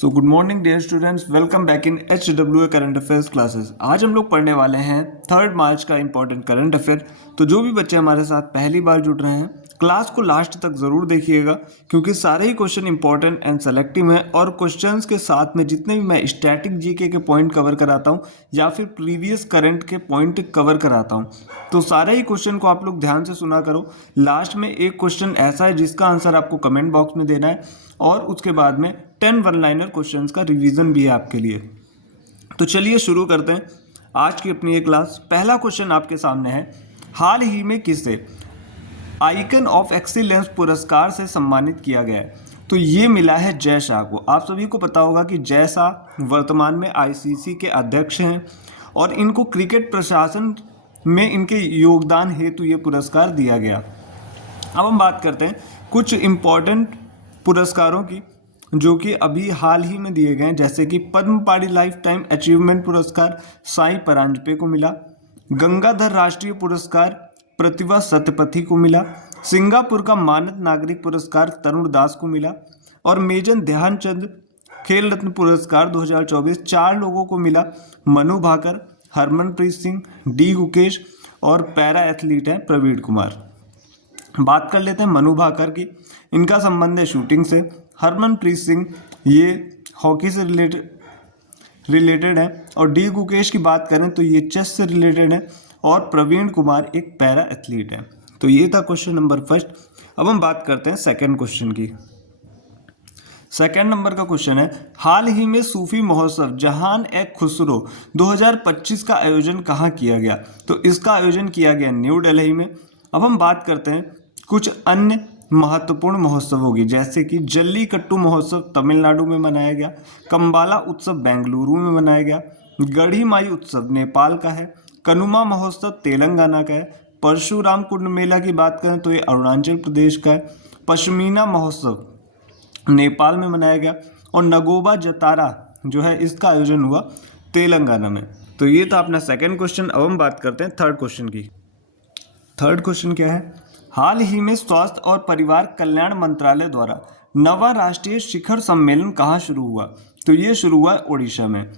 So good morning dear students, welcome back in HWA current affairs classes. आज हम लोग पढ़ने वाले हैं 3 मार्च का इंपॉर्टेंट करंट अफेयर। तो जो भी बच्चे हमारे साथ पहली बार जुड़ रहे हैं, क्लास को लास्ट तक ज़रूर देखिएगा, क्योंकि सारे ही क्वेश्चन इंपॉर्टेंट एंड सेलेक्टिव हैं। और क्वेश्चंस के साथ में जितने भी मैं स्टैटिक जीके के पॉइंट कवर कराता हूँ या फिर प्रीवियस करंट के पॉइंट कवर कराता हूँ, तो सारे ही क्वेश्चन को आप लोग ध्यान से सुना करो। लास्ट में एक क्वेश्चन ऐसा है जिसका आंसर आपको कमेंट बॉक्स में देना है, और उसके बाद में 10 वन लाइनर क्वेश्चंस का रिवीजन भी है आपके लिए। तो चलिए शुरू करते हैं आज की अपनी ये क्लास। पहला क्वेश्चन आपके सामने है, हाल ही में किसे आइकन ऑफ एक्सीलेंस पुरस्कार से सम्मानित किया गया है? तो ये मिला है जय शाह को। आप सभी को पता होगा कि जय शाह वर्तमान में ICC के अध्यक्ष हैं, और इनको क्रिकेट प्रशासन में इनके योगदान हेतु ये पुरस्कार दिया गया। अब हम बात करते हैं कुछ इम्पॉर्टेंट पुरस्कारों की जो कि अभी हाल ही में दिए गए हैं, जैसे कि पद्म पाणि लाइफ टाइम अचीवमेंट पुरस्कार साईं परांजपे को मिला, गंगाधर राष्ट्रीय पुरस्कार प्रतिभा सत्यपथी को मिला, सिंगापुर का मानद नागरिक पुरस्कार तरुण दास को मिला, और मेजर ध्यानचंद खेल रत्न पुरस्कार 2024 4 लोगों को मिला, मनु भाकर, हरमनप्रीत सिंह, डी गुकेश और पैरा एथलीट हैं प्रवीण कुमार। बात कर लेते हैं मनु भाकर की। इनका संबंध है शूटिंग से। हरमनप्रीत सिंह ये हॉकी से रिलेटेड है, और डी गुकेश की बात करें तो ये चेस से रिलेटेड है, और प्रवीण कुमार एक पैरा एथलीट है। तो ये था क्वेश्चन नंबर फर्स्ट। अब हम बात करते हैं सेकंड क्वेश्चन की। सेकंड नंबर का क्वेश्चन है, हाल ही में सूफी महोत्सव जहान ए खुसरो 2025 का आयोजन कहाँ किया गया? तो इसका आयोजन किया गया न्यू दिल्ली में। अब हम बात करते हैं कुछ अन्य महत्वपूर्ण महोत्सवों की, जैसे कि जल्लीकट्टू महोत्सव तमिलनाडु में मनाया गया, कंबाला उत्सव बेंगलुरु में मनाया गया, गढ़ी माई उत्सव नेपाल का है, कनुमा महोत्सव तेलंगाना का है, परशुराम कुंड मेला की बात करें तो ये अरुणाचल प्रदेश का है, पश्मीना महोत्सव नेपाल में मनाया गया, और नगोबा जतारा जो है इसका आयोजन हुआ तेलंगाना में। तो ये था अपना सेकेंड क्वेश्चन। अब हम बात करते हैं थर्ड क्वेश्चन की। थर्ड क्वेश्चन क्या है, हाल ही में स्वास्थ्य और परिवार कल्याण मंत्रालय द्वारा नवा राष्ट्रीय शिखर सम्मेलन कहाँ शुरू हुआ? तो ये शुरू हुआ ओडिशा में।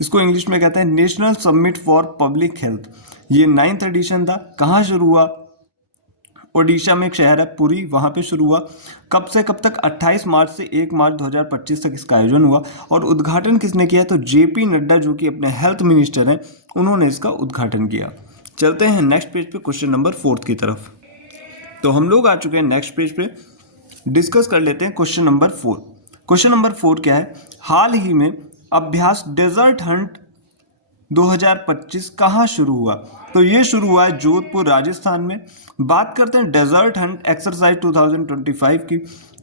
इसको इंग्लिश में कहते हैं national summit for public health. ये 9th एडिशन था। कहाँ शुरू हुआ? ओडिशा में एक शहर है पुरी, वहाँ पे शुरू हुआ। कब से कब तक? 28 मार्च से 1 मार्च 2025 तक इसका आयोजन हुआ। और उद्घाटन किसने किया? तो JP नड्डा जो कि अपने हेल्थ मिनिस्टर हैं, उन्होंने इसका उद्घाटन किया। चलते हैं नेक्स्ट पेज पे, क्वेश्चन नंबर 4 की तरफ। तो हम लोग आ चुके हैं नेक्स्ट पेज पे। डिस्कस कर लेते हैं क्वेश्चन नंबर 4। क्वेश्चन नंबर 4 क्या है, हाल ही में अभ्यास डेजर्ट हंट 2025 कहाँ शुरू हुआ? तो ये शुरू हुआ है जोधपुर राजस्थान में। बात करते हैं डेजर्ट हंट एक्सरसाइज 2025 की।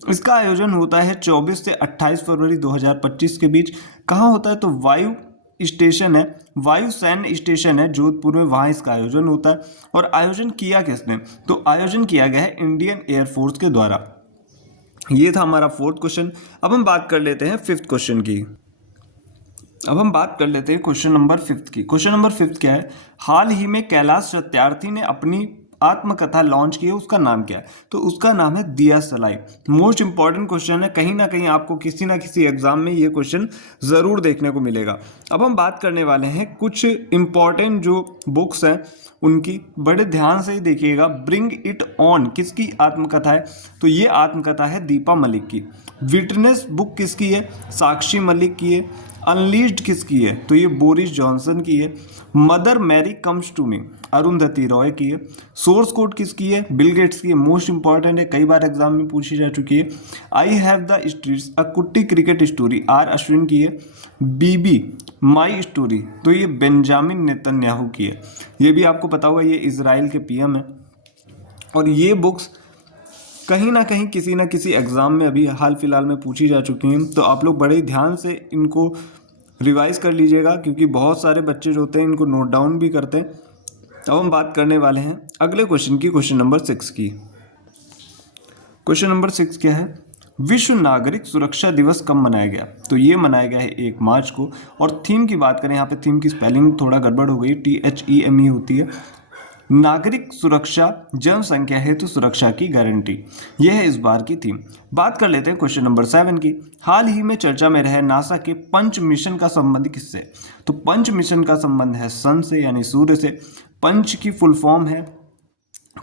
इसका आयोजन होता है 24 से 28 फरवरी 2025 के बीच। कहाँ होता है? तो वायु स्टेशन है, वायु सैन्य स्टेशन है जोधपुर में, वहाँ इसका आयोजन होता है। और आयोजन किया किसने? तो आयोजन किया गया है इंडियन एयरफोर्स के द्वारा। ये था हमारा फोर्थ क्वेश्चन। अब हम बात कर लेते हैं फिफ्थ क्वेश्चन की। अब हम बात कर लेते हैं क्वेश्चन नंबर 5 की। क्वेश्चन नंबर 5 क्या है, हाल ही में कैलाश सत्यार्थी ने अपनी आत्मकथा लॉन्च की है, उसका नाम क्या है? तो उसका नाम है दिया सलाई। मोस्ट इंपॉर्टेंट क्वेश्चन है, कहीं ना कहीं आपको किसी ना किसी एग्जाम में ये क्वेश्चन ज़रूर देखने को मिलेगा। अब हम बात करने वाले हैं कुछ इंपॉर्टेंट जो बुक्स हैं उनकी, बड़े ध्यान से ही देखिएगा। ब्रिंग इट ऑन किसकी आत्मकथा है? तो ये आत्मकथा है दीपा मलिक की। विटनेस बुक किसकी है? साक्षी मलिक की है। अनलीज्ड किसकी है? तो ये बोरिस जॉनसन की है। Mother Mary comes to me Arundhati Roy की है। सोर्स कोड किसकी है? बिल गेट्स की है। मोस्ट इंपॉर्टेंट है, कई बार एग्जाम में पूछी जा चुकी है। आई हैव द स्ट्रीट्स अ कुट्टी क्रिकेट स्टोरी R अश्विन की है। बीबी माई स्टोरी तो ये बेंजामिन नेतन्याहू की है। ये भी आपको पता होगा, ये इजराइल के PM है। और ये बुक्स कहीं ना कहीं किसी ना किसी एग्ज़ाम में अभी हाल फिलहाल में पूछी जा चुकी हैं। तो आप लोग बड़े ध्यान से इनको रिवाइज कर लीजिएगा, क्योंकि बहुत सारे बच्चे जो होते हैं इनको नोट डाउन भी करते हैं। अब हम बात करने वाले हैं अगले क्वेश्चन की, क्वेश्चन नंबर 6 की। क्वेश्चन नंबर 6 क्या है, विश्व नागरिक सुरक्षा दिवस कब मनाया गया? तो ये मनाया गया है 1 मार्च को। और थीम की बात करें, यहाँ पे थीम की स्पेलिंग थोड़ा गड़बड़ हो गई, THEME होती है। नागरिक सुरक्षा जनसंख्या हेतु सुरक्षा की गारंटी, यह है इस बार की थीम। बात कर लेते हैं क्वेश्चन नंबर 7 की। हाल ही में चर्चा में रहे नासा के पंच मिशन का संबंध किससे? तो पंच मिशन का संबंध है सन से यानी सूर्य से। पंच की फुल फॉर्म है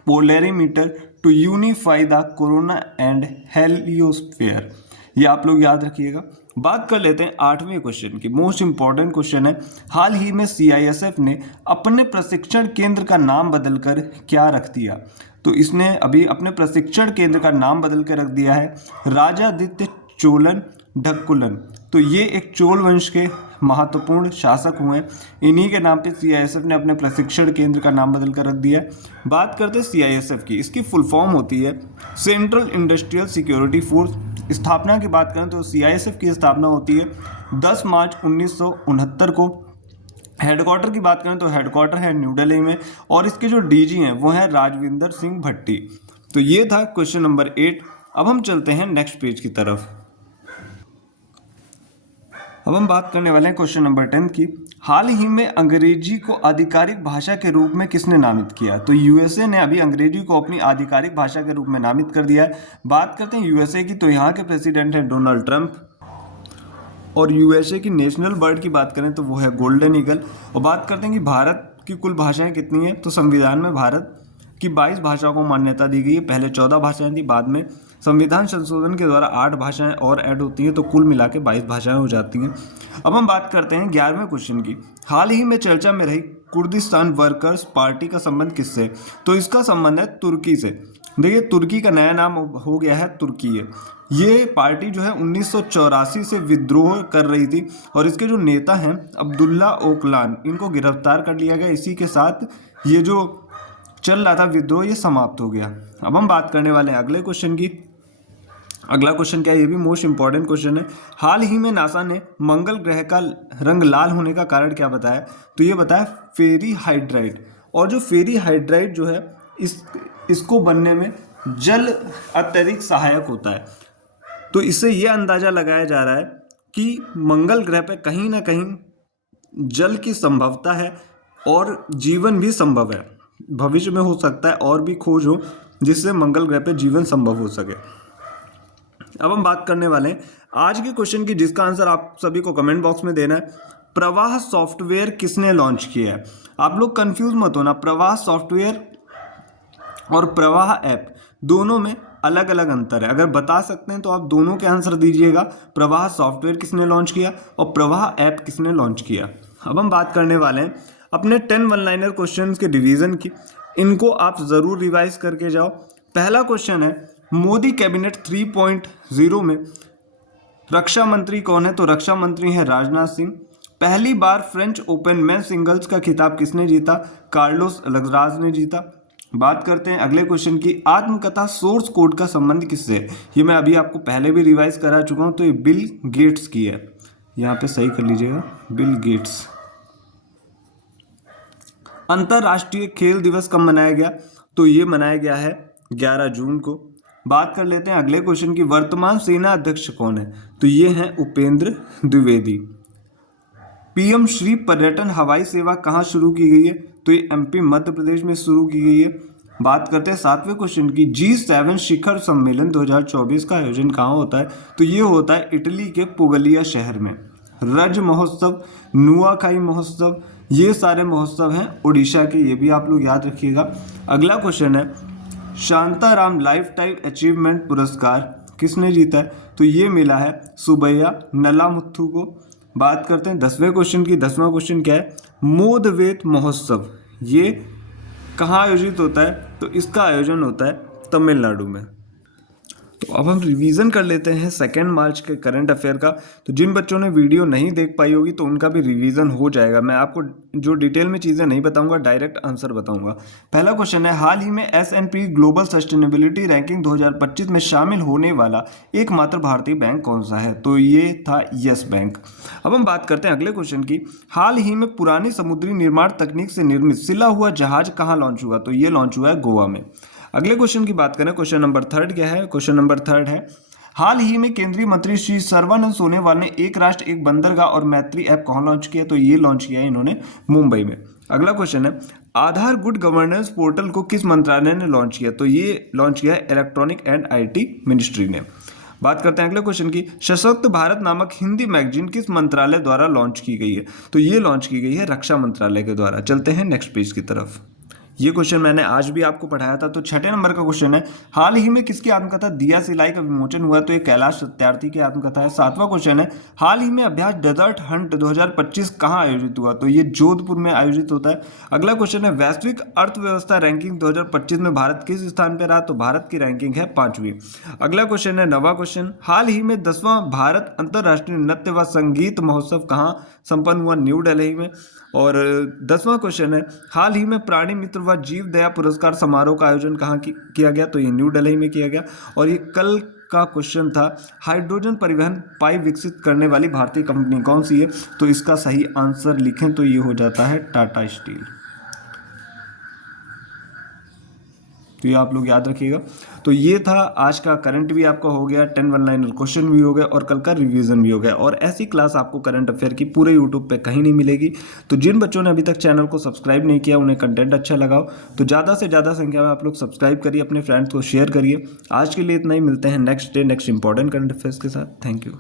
polarimeter to unify the corona and heliosphere, ये आप लोग याद रखिएगा। बात कर लेते हैं 8वें क्वेश्चन की। मोस्ट इंपॉर्टेंट क्वेश्चन है, हाल ही में सीआईएसएफ ने अपने प्रशिक्षण केंद्र का नाम बदलकर क्या रख दिया? तो इसने अभी अपने प्रशिक्षण केंद्र का नाम बदल कर रख दिया है राजादित्य चोलन ढक्कुलन। तो ये एक चोल वंश के महत्वपूर्ण शासक हुए हैं, इन्हीं के नाम पे सीआईएसएफ ने अपने प्रशिक्षण केंद्र का नाम बदल कर रख दिया है। बात करते हैं सीआईएसएफ की, इसकी फुल फॉर्म होती है सेंट्रल इंडस्ट्रियल सिक्योरिटी फोर्स। स्थापना की बात करें तो सीआईएसएफ की स्थापना होती है 10 मार्च 1969 को। हेडक्वार्टर की बात करें तो हेडक्वार्टर है न्यू दिल्ली में और इसके जो डीजी हैं वो है राजविंदर सिंह भट्टी। तो ये था क्वेश्चन नंबर 8। अब हम चलते हैं नेक्स्ट पेज की तरफ। अब हम बात करने वाले हैं क्वेश्चन नंबर 10 की। हाल ही में अंग्रेजी को आधिकारिक भाषा के रूप में किसने नामित किया? तो यूएसए ने अभी अंग्रेजी को अपनी आधिकारिक भाषा के रूप में नामित कर दिया है। बात करते हैं यूएसए की, तो यहाँ के प्रेसिडेंट हैं डोनाल्ड ट्रंप। और यूएसए की नेशनल बर्ड की बात करें तो वो है गोल्डन ईगल। और बात करते हैं कि भारत की कुल भाषाएं कितनी हैं, तो संविधान में भारत की 22 भाषाओं को मान्यता दी गई है। पहले 14 भाषाएं थी, बाद में संविधान संशोधन के द्वारा 8 भाषाएं और ऐड होती हैं, तो कुल मिला के 22 भाषाएं हो जाती हैं। अब हम बात करते हैं 11वें क्वेश्चन की। हाल ही में चर्चा में रही कुर्दिस्तान वर्कर्स पार्टी का संबंध किससे? तो इसका संबंध है तुर्की से। देखिए, तुर्की का नया नाम हो गया है तुर्की है। ये पार्टी जो है 1984 से विद्रोह कर रही थी और इसके जो नेता हैं अब्दुल्ला ओकलान, इनको गिरफ्तार कर लिया गया। इसी के साथ ये जो चल रहा था विद्रोह, ये समाप्त हो गया। अब हम बात करने वाले हैं अगले क्वेश्चन की। अगला क्वेश्चन क्या है, ये भी मोस्ट इंपॉर्टेंट क्वेश्चन है। हाल ही में नासा ने मंगल ग्रह का रंग लाल होने का कारण क्या बताया? तो ये बताया फेरी हाइड्राइड। और जो फेरी हाइड्राइड जो है इसको बनने में जल अत्यधिक सहायक होता है। तो इससे ये अंदाजा लगाया जा रहा है कि मंगल ग्रह पे कहीं ना कहीं जल की संभवता है और जीवन भी संभव है। भविष्य में हो सकता है और भी खोज हो जिससे मंगल ग्रह पे जीवन संभव हो सके। अब हम बात करने वाले हैं आज के क्वेश्चन की, जिसका आंसर आप सभी को कमेंट बॉक्स में देना है। प्रवाह सॉफ्टवेयर किसने लॉन्च किया है? आप लोग कंफ्यूज मत होना, प्रवाह सॉफ्टवेयर और प्रवाह ऐप दोनों में अलग अलग अंतर है। अगर बता सकते हैं तो आप दोनों के आंसर दीजिएगा, प्रवाह सॉफ्टवेयर किसने लॉन्च किया और प्रवाह ऐप किसने लॉन्च किया। अब हम बात करने वाले हैं अपने 10 वन लाइनर क्वेश्चन के रिवीजन की। इनको आप ज़रूर रिवाइज करके जाओ। पहला क्वेश्चन है, मोदी कैबिनेट 3.0 में रक्षा मंत्री कौन है? तो रक्षा मंत्री है राजनाथ सिंह। पहली बार फ्रेंच ओपन में सिंगल्स का खिताब किसने जीता? कार्लोस अल्कराज ने जीता। बात करते हैं अगले क्वेश्चन की। आत्मकथा सोर्स कोड का संबंध किससे है? ये मैं अभी आपको पहले भी रिवाइज करा चुका हूँ, तो ये बिल गेट्स की है। यहाँ पे सही कर लीजिएगा, बिल गेट्स। अंतर्राष्ट्रीय खेल दिवस कब मनाया गया? तो ये मनाया गया है 11 जून को। बात कर लेते हैं अगले क्वेश्चन की। वर्तमान सेना अध्यक्ष कौन है? तो ये हैं उपेंद्र द्विवेदी। पीएम श्री पर्यटन हवाई सेवा कहाँ शुरू की गई है? तो ये एमपी मध्य प्रदेश में शुरू की गई है। बात करते हैं 7वें क्वेश्चन की। G7 शिखर सम्मेलन 2024 का आयोजन कहाँ होता है? तो ये होता है इटली के पुगलिया शहर में। रज महोत्सव, नुआखाई महोत्सव, ये सारे महोत्सव हैं उड़ीसा के, ये भी आप लोग याद रखिएगा। अगला क्वेश्चन है, शांताराम लाइफ टाइम अचीवमेंट पुरस्कार किसने जीता है? तो ये मिला है सुबैया नलामुथु को। बात करते हैं 10वें क्वेश्चन की। 10वां क्वेश्चन क्या है? मोदवेत महोत्सव ये कहाँ आयोजित होता है? तो इसका आयोजन होता है तमिलनाडु में। तो अब हम रिवीजन कर लेते हैं 2 मार्च के करंट अफेयर का। तो जिन बच्चों ने वीडियो नहीं देख पाई होगी तो उनका भी रिवीजन हो जाएगा। मैं आपको जो डिटेल में चीज़ें नहीं बताऊंगा, डायरेक्ट आंसर बताऊंगा। पहला क्वेश्चन है, हाल ही में S&P ग्लोबल सस्टेनेबिलिटी रैंकिंग 2025 में शामिल होने वाला एकमात्र भारतीय बैंक कौन सा है? तो ये था यस बैंक। अब हम बात करते हैं अगले क्वेश्चन की। हाल ही में पुरानी समुद्री निर्माण तकनीक से निर्मित सिला हुआ जहाज कहाँ लॉन्च हुआ? तो ये लॉन्च हुआ है गोवा में। अगले क्वेश्चन की बात करें, क्वेश्चन नंबर 3 क्या है? क्वेश्चन नंबर 3 है, हाल ही में केंद्रीय मंत्री श्री सर्बानंद सोनोवाल ने एक राष्ट्र एक बंदरगाह और मैत्री ऐप कहाँ लॉन्च किया? तो ये लॉन्च किया है इन्होंने मुंबई में। अगला क्वेश्चन है, आधार गुड गवर्नेंस पोर्टल को किस मंत्रालय ने लॉन्च किया? तो ये लॉन्च किया है इलेक्ट्रॉनिक एंड आईटी मिनिस्ट्री ने। बात करते हैं अगले क्वेश्चन की। सशक्त भारत नामक हिंदी मैगजीन किस मंत्रालय द्वारा लॉन्च की गई है? तो ये लॉन्च की गई है रक्षा मंत्रालय के द्वारा। चलते हैं नेक्स्ट पेज की तरफ। ये क्वेश्चन मैंने आज भी आपको पढ़ाया था। तो छठे नंबर का क्वेश्चन है, हाल ही में किसकी आत्मकथा दिया सिलाई का विमोचन हुआ? तो ये कैलाश सत्यार्थी की आत्मकथा है। सातवां क्वेश्चन है, हाल ही में अभ्यास डेजर्ट हंट 2025 कहाँ आयोजित हुआ? तो ये जोधपुर में आयोजित होता है। अगला क्वेश्चन है, वैश्विक अर्थव्यवस्था रैंकिंग 2025 में भारत किस स्थान पर रहा? तो भारत की रैंकिंग है 5वीं। अगला क्वेश्चन है 9वां क्वेश्चन, हाल ही में 10वां भारत अंतर्राष्ट्रीय नृत्य व संगीत महोत्सव कहाँ संपन्न हुआ? न्यू दिल्ली में। और 10वां क्वेश्चन है, हाल ही में प्राणी मित्र व जीव दया पुरस्कार समारोह का आयोजन कहाँ किया गया? तो ये न्यू दिल्ली में किया गया। और ये कल का क्वेश्चन था, हाइड्रोजन परिवहन पाइप विकसित करने वाली भारतीय कंपनी कौन सी है? तो इसका सही आंसर लिखें तो ये हो जाता है टाटा स्टील। तो ये आप लोग याद रखिएगा। तो ये था आज का करंट भी आपका हो गया, 10 वन लाइनर क्वेश्चन भी हो गया और कल का रिवीजन भी हो गया। और ऐसी क्लास आपको करंट अफेयर की पूरे यूट्यूब पे कहीं नहीं मिलेगी। तो जिन बच्चों ने अभी तक चैनल को सब्सक्राइब नहीं किया, उन्हें कंटेंट अच्छा लगाओ तो ज़्यादा से ज़्यादा संख्या में आप लोग सब्सक्राइब करिए, अपने फ्रेंड्स को शेयर करिए। आज के लिए इतना ही, मिलते हैं next day next important current affairs के साथ। Thank you.